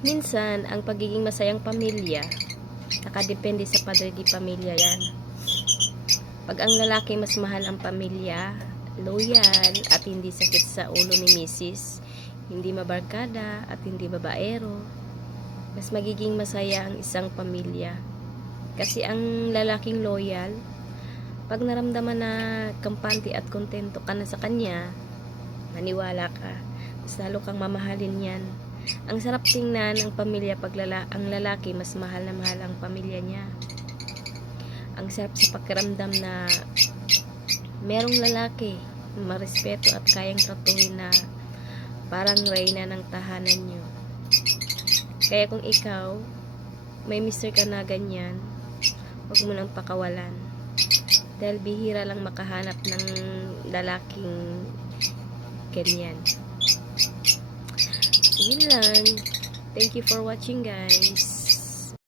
Minsan, ang pagiging masayang pamilya, nakadepende sa padre di pamilya yan. Pag ang lalaki mas mahal ang pamilya, loyal at hindi sakit sa ulo ni misis, hindi mabarkada at hindi babaero, mas magiging masaya ang isang pamilya. Kasi ang lalaking loyal, pag naramdaman na kampante at kontento ka na sa kanya, maniwala ka, mas lalo kang mamahalin yan. Ang sarap tingnan ang pamilya pag ang lalaki mas mahal na mahal ang pamilya niya. Ang sarap sa pakiramdam na merong lalaki marespeto at kayang tratuhin na parang reyna ng tahanan nyo. Kaya kung ikaw may mister ka na ganyan, huwag mo nang pakawalan, dahil bihira lang makahanap ng lalaking ganyan. Yun lang. Thank you for watching, guys.